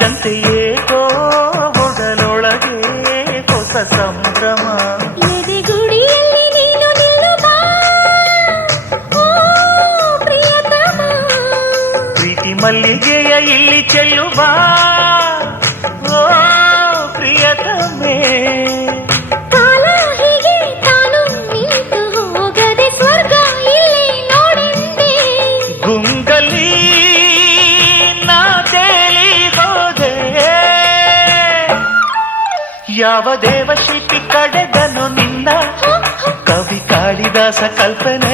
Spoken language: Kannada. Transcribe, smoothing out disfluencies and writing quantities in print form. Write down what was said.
ತುಂಬಿದಂತೆ ಏಕೋ ಒಡಲೊಳಗೆ ಹೊಸ ಸಂಭ್ರಮ. ಎದೆಗುಡಿಯಲ್ಲಿ ನೀನು ನಿಲ್ಲುವ ಓ ಪ್ರಿಯತಮ, ಪ್ರೀತಿ ಮಲ್ಲಿಗೆಯ ಇಲ್ಲಿ ಚೆಲ್ಲುವ ಓ ಪ್ರಿಯತಮೇ. ಕಾಲ ಹೀಗೆ ತಾನು ನಿಂತು ಹೋಗದೆ ಸ್ವರ್ಗ ಇಲ್ಲಿ ನೋಡೆಂದೆ. ಗುಂಗಲಿ ನಾ ತೇಲಿ ಹೋದೆ, ಯಾವ ದೇವಶಿಲ್ಪಿ ಕಡೆದನು ನಿನ್ನ ಕವಿ ಕಾಳಿದಾಸ ಕಲ್ಪನೆ